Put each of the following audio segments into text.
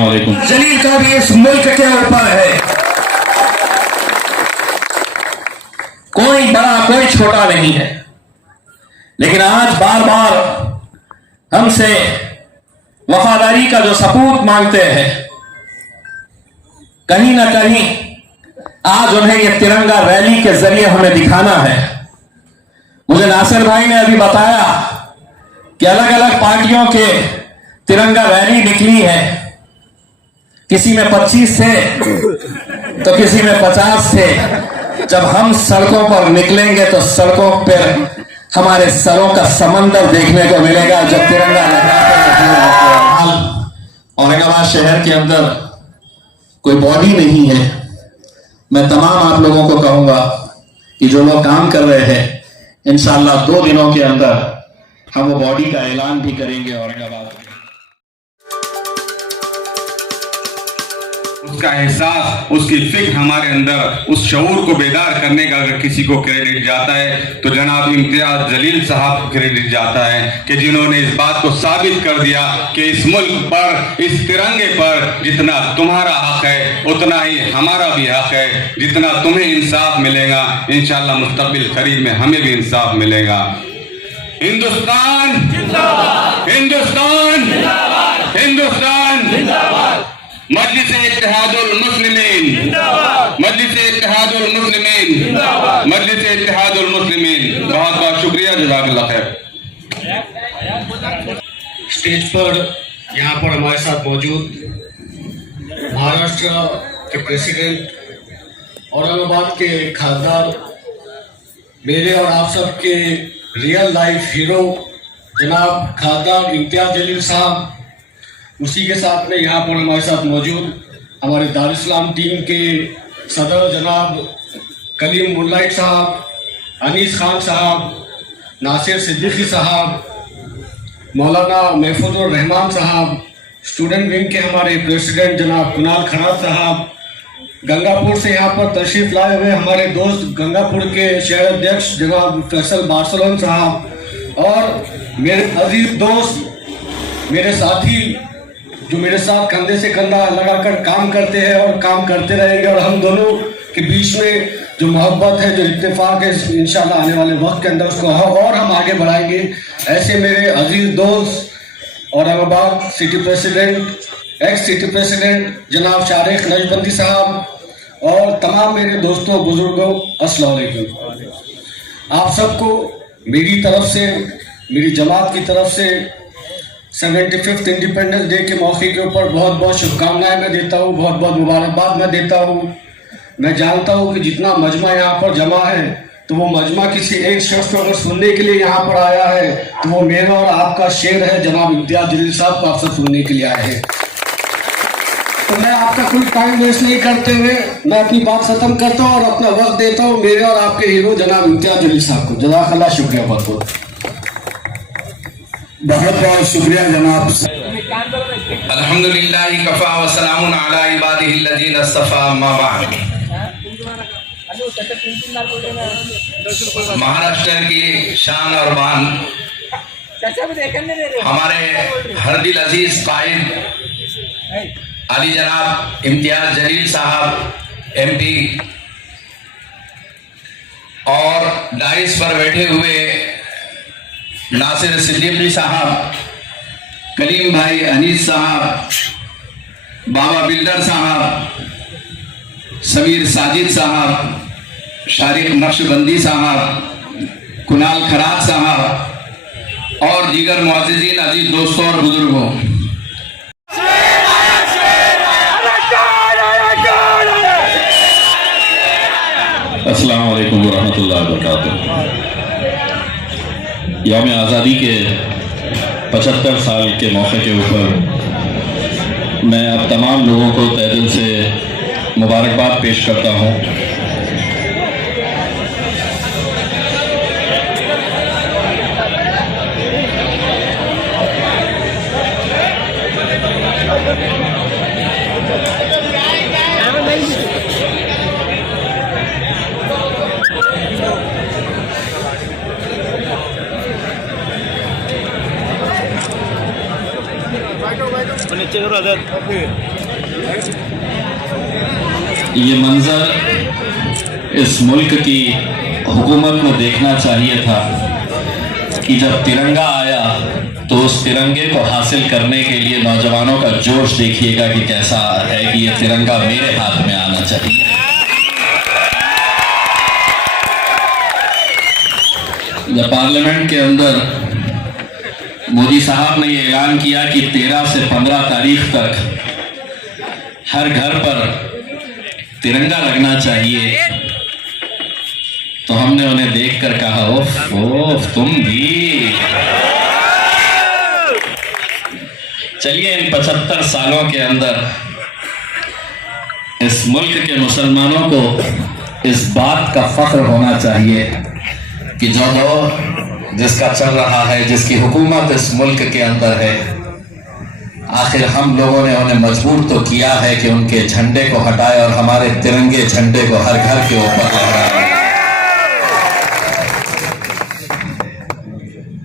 अस्सलाम वालेकुम। जलील का भी इस मुल्क के ऊपर है, कोई बड़ा कोई छोटा नहीं है। लेकिन आज बार बार हमसे वफादारी का जो सबूत मांगते हैं, कहीं ना कहीं आज उन्हें यह तिरंगा रैली के जरिए हमें दिखाना है। मुझे नासिर भाई ने अभी बताया कि अलग अलग पार्टियों के तिरंगा रैली निकली है, किसी में 25 थे तो किसी में 50 थे। जब हम सड़कों पर निकलेंगे तो सड़कों पर हमारे सरों का समंदर देखने को मिलेगा। जब तिरंगा लहराते औरंगाबाद शहर के अंदर कोई बॉडी नहीं है। मैं तमाम आप लोगों को कहूंगा कि जो लोग काम कर रहे हैं, इंशाअल्लाह 2 दिनों के अंदर हम वो बॉडी का ऐलान भी करेंगे औरंगाबाद में। उसका एहसास, उसकी फिक्र हमारे अंदर, उस शऊर को बेदार करने का अगर किसी को क्रेडिट जाता है तो जनाब इम्तियाज जलील साहब को क्रेडिट जाता है कि जिन्होंने इस बात को साबित कर दिया कि इस मुल्क पर, इस तिरंगे पर जितना तुम्हारा हक है उतना ही हमारा भी हक है। जितना तुम्हें इंसाफ मिलेगा इंशाअल्लाह मुस्तकबिल करीब में हमें भी इंसाफ मिलेगा। हिंदुस्तान जिंदाबाद, हिंदुस्तान जिंदाबाद, हिंदुस्तान जिंदाबाद। मजलिस इत्तेहादुल मुस्लिमीन, मजलिस इत्तेहादुल मुस्लिमीन, मजलिस इत्तेहादुल मुस्लिमीन। बहुत बहुत शुक्रिया, जज़ाकल्लाह खैर। स्टेज पर यहाँ पर हमारे साथ मौजूद महाराष्ट्र के प्रेसिडेंट, औरंगाबाद के खासदार, मेरे और आप सबके रियल लाइफ हीरो जनाब खासदार इम्तियाज जलील साहब, उसी के साथ में यहाँ पर हमारे साथ मौजूद हमारे दारुल इस्लाम टीम के सदर जनाब कलीम मुल्लाइक साहब, अनीस खान साहब, नासिर सिद्दीकी साहब, मौलाना महफूजुर रहमान साहब, स्टूडेंट विंग के हमारे प्रेसिडेंट जनाब कुणाल खराब साहब, गंगापुर से यहाँ पर तशरीफ लाए हुए हमारे दोस्त गंगापुर के शहर अध्यक्ष जनाब फैसल बार्सलोन साहब, और मेरे अजीज दोस्त, मेरे साथी जो मेरे साथ कंधे से कंधा लगाकर काम करते हैं और काम करते रहेंगे, और हम दोनों के बीच में जो मोहब्बत है, जो इत्तेफाक है, इंशाल्लाह आने वाले वक्त के अंदर उसको और हम आगे बढ़ाएंगे। ऐसे मेरे अजीज दोस्त Aurangabad city president, x city president जनाब शारिक नजबंदी साहब, और तमाम मेरे दोस्तों बुजुर्गों, अस्सलाम वालेकुम। आप सबको मेरी तरफ से, मेरी जमात की तरफ से 75th इंडिपेंडेंस डे के मौके के ऊपर बहुत बहुत शुभकामनाएं मैं देता हूँ, बहुत बहुत मुबारकबाद मैं देता हूँ। मैं जानता हूँ कि जितना मजमा यहाँ पर जमा है, तो वो मजमा किसी एक शख्स को अगर सुनने के लिए यहाँ पर आया है तो वो मेरा और आपका शेर है जनाब इम्तियाज जलील साहब को आप सब सुनने के लिए आए हैं। तो मैं आपका कोई टाइम वेस्ट नहीं करते हुए मैं अपनी बात खत्म करता हूँ और अपना वक्त देता हूँ मेरे और आपके हीरो जनाब इम्तियाज जलील साहब को। जज़ाकल्लाह, शुक्रिया, बहुत बहुत बहुत शुक्रिया जनाब। अल्हम्दुलिल्लाह कफ़ा व सलामुन अला इबादिहिल्लज़ीना इस्तफ़ा, अम्मा बाद। महाराष्ट्र की शान और बान, हमारे हर दिल अजीज कायद अली जनाब इम्तियाज जलील साहब MP, और डाइस पर बैठे हुए नासिर सिद्दीकी साहब, कलीम भाई, अनीस साहब, बाबा बिल्डर साहब, समीर साजिद साहब, शारिक नक्शबंदी साहब, कुणाल खराज साहब और दीगर मुअज़्ज़िज़ीन, अजीज दोस्तों और बुजुर्गों, अस्सलाम वालेकुम वरहमतुल्लाहि वबरकातुहू। यौम आज़ादी के 75 साल के मौके के ऊपर मैं अब तमाम लोगों को तहे दिल से मुबारकबाद पेश करता हूँ। नीचे करो ये मंजर इस मुल्क की हुकूमत को देखना चाहिए था कि जब तिरंगा आया तो उस तिरंगे को हासिल करने के लिए नौजवानों का जोश देखिएगा कि कैसा है कि ये तिरंगा मेरे हाथ में आना चाहिए। जब पार्लियामेंट के अंदर मोदी साहब ने ये ऐलान किया कि 13 से 15 तारीख तक हर घर पर तिरंगा लगना चाहिए, तो हमने उन्हें देखकर कहा ओफ ओफ तुम भी। चलिए इन 75 सालों के अंदर इस मुल्क के मुसलमानों को इस बात का फख्र होना चाहिए कि जो दौर जिसका चल रहा है, जिसकी हुकूमत इस मुल्क के अंदर है, आखिर हम लोगों ने उन्हें मजबूर तो किया है कि उनके झंडे को हटाए और हमारे तिरंगे झंडे को हर घर के ऊपर लहराए।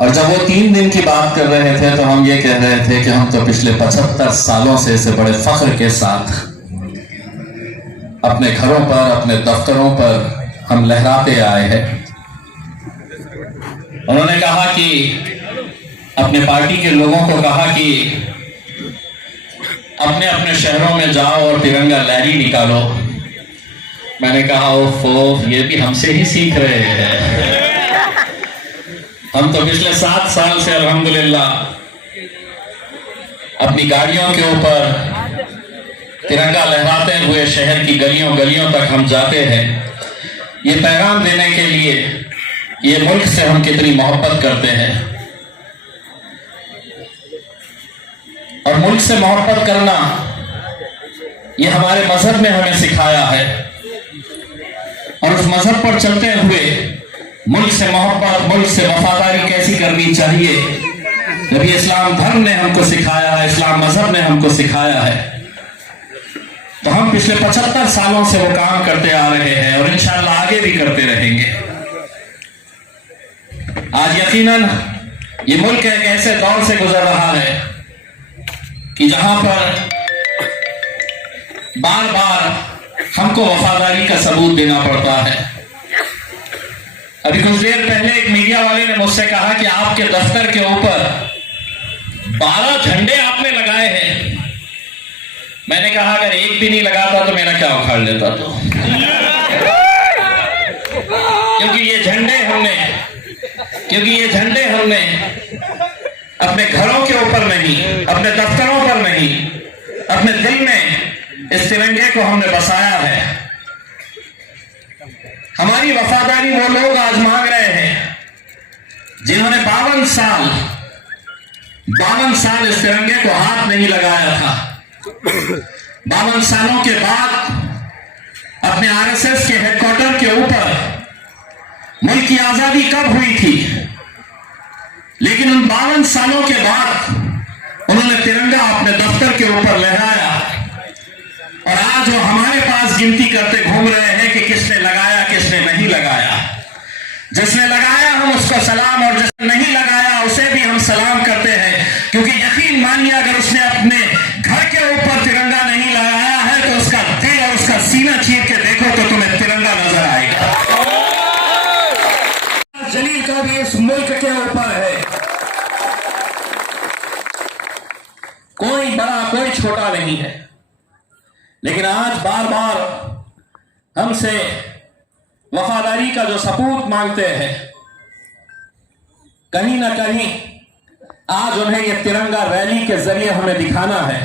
और जब वो 3 दिन की बात कर रहे थे तो हम ये कह रहे थे कि हम तो पिछले 75 सालों से इसे बड़े फख्र के साथ अपने घरों पर, अपने दफ्तरों पर हम लहराते आए हैं। उन्होंने कहा कि अपने पार्टी के लोगों को कहा कि अपने अपने शहरों में जाओ और तिरंगा लहरी निकालो। मैंने कहा ओफ ये भी हमसे ही सीख रहे हैं। हम तो पिछले 7 साल से अल्हम्दुलिल्लाह अपनी गाड़ियों के ऊपर तिरंगा लहराते हुए शहर की गलियों गलियों तक हम जाते हैं, ये पैगाम देने के लिए ये मुल्क से हम कितनी मोहब्बत करते हैं। और मुल्क से मोहब्बत करना ये हमारे मजहब ने हमें सिखाया है, और उस मजहब पर चलते हुए मुल्क से मोहब्बत, मुल्क से वफादारी कैसी करनी चाहिए, जब ये इस्लाम धर्म ने हमको सिखाया है, इस्लाम मजहब ने हमको सिखाया है, तो हम पिछले 75 सालों से वो काम करते आ रहे हैं और इंशाअल्लाह आगे भी करते रहेंगे। आज यकीनन ये मुल्क एक ऐसे दौर से गुजर रहा है कि जहां पर बार बार हमको वफादारी का सबूत देना पड़ता है। अभी कुछ देर पहले एक मीडिया वाले ने मुझसे कहा कि आपके दफ्तर के ऊपर 12 झंडे आपने लगाए हैं। मैंने कहा अगर एक भी नहीं लगाता तो मेरा क्या उखाड़ लेता तो, क्योंकि ये झंडे हमने अपने घरों के ऊपर नहीं, अपने दफ्तरों पर नहीं, अपने दिल में इस तिरंगे को हमने बसाया है। हमारी वफादारी वो लोग आज मांग रहे हैं जिन्होंने 52 साल इस तिरंगे को हाथ नहीं लगाया था। 52 सालों के बाद अपने आरएसएस के हेडक्वार्टर के ऊपर मुल्क की आजादी कब हुई थी, लेकिन उन 52 सालों के बाद उन्होंने तिरंगा अपने दफ्तर के ऊपर लहराया, और आज वो हमारे पास गिनती करते घूम रहे हैं कि किसने लगाया किसने नहीं लगाया। जिसने लगाया हम उसको सलाम, और जिसने नहीं लगाया उसे भी हम सलाम करते हैं, क्योंकि यकीन मानिए अगर उसने अपने घर के ऊपर तिरंगा नहीं लगाया है तो उसका दिल और उसका सीना चीर के देखो तो तुम्हें तिरंगा नजर आएगा। जलील का भी इस मुल्क के ऊपर है, कोई बड़ा कोई छोटा नहीं है, लेकिन आज बार बार हमसे वफादारी का जो सबूत मांगते हैं, कहीं ना कहीं आज उन्हें यह तिरंगा रैली के जरिए हमें दिखाना है।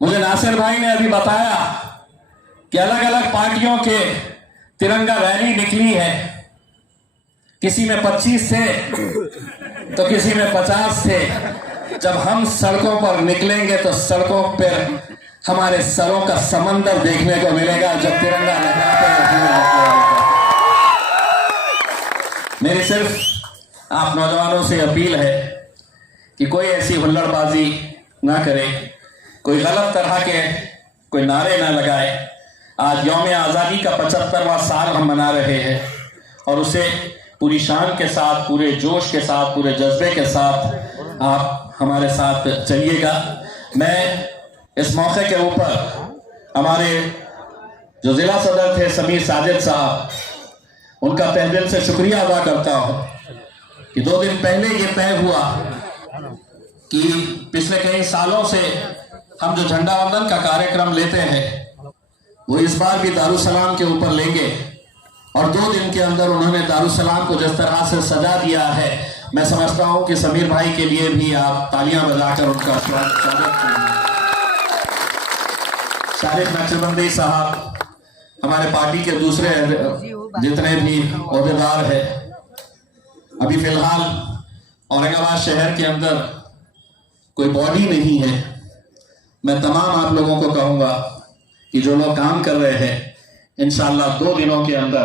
मुझे नासिर भाई ने अभी बताया कि अलग अलग पार्टियों के तिरंगा रैली निकली है, किसी में 25 थे तो किसी में 50 थे। जब हम सड़कों पर निकलेंगे तो सड़कों पर हमारे सरों का समंदर देखने को मिलेगा जब तिरंगा लहराते हुए। मेरी सिर्फ आप नौजवानों से अपील है कि कोई ऐसी हुल्लड़बाजी ना करे, कोई गलत तरह के कोई नारे ना लगाए। आज यौम आज़ादी का 75वां साल हम मना रहे हैं और उसे पूरी शान के साथ, पूरे जोश के साथ, पूरे जज्बे के साथ आप हमारे साथ चलिएगा। मैं इस मौके के ऊपर हमारे जो जिला सदर थे समीर साजिद साहब, उनका तहे दिल से शुक्रिया अदा करता हूं कि 2 दिन पहले ये तय हुआ कि पिछले कई सालों से हम जो झंडा वंदन का कार्यक्रम लेते हैं वो इस बार भी दारुसलाम के ऊपर लेंगे। और 2 दिन के अंदर उन्होंने दारुसलाम को जिस तरह से सजा दिया है, मैं समझता हूं कि समीर भाई के लिए भी आप तालियां बजाकर उनका स्वागत करेंगे। शारिफ नक्शबंदी साहब, हमारे पार्टी के दूसरे जितने भी ओहदेदार हैं, अभी फिलहाल औरंगाबाद शहर के अंदर कोई बॉडी नहीं है। मैं तमाम आप लोगों को कहूंगा कि जो लोग काम कर रहे हैं, इंशाअल्लाह 2 दिनों के अंदर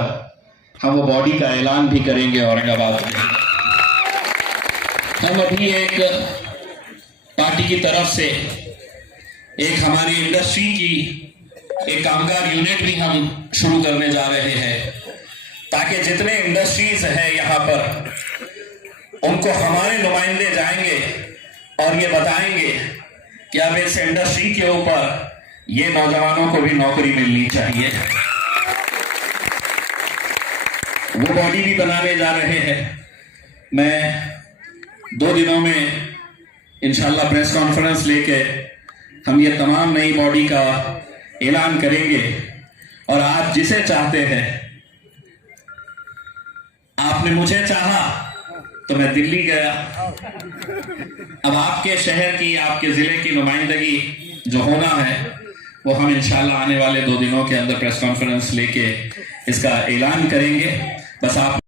हम वो बॉडी का ऐलान भी करेंगे औरंगाबाद में। हम अभी एक पार्टी की तरफ से एक हमारी इंडस्ट्री की एक कामगार यूनिट भी हम शुरू करने जा रहे हैं, ताकि जितने इंडस्ट्रीज हैं यहाँ पर, उनको हमारे नुमाइंदे जाएंगे और ये बताएंगे कि अब इस इंडस्ट्री के ऊपर ये नौजवानों को भी नौकरी मिलनी चाहिए। वो बॉडी भी बनाने जा रहे हैं। मैं 2 दिनों में इंशाल्लाह प्रेस कॉन्फ्रेंस लेके हम ये तमाम नई बॉडी का ऐलान करेंगे। और आप जिसे चाहते हैं, आपने मुझे चाहा तो मैं दिल्ली गया। अब आपके शहर की, आपके जिले की नुमाइंदगी जो होना है वो हम इंशाल्लाह आने वाले 2 दिनों के अंदर प्रेस कॉन्फ्रेंस लेके इसका ऐलान करेंगे। बस आप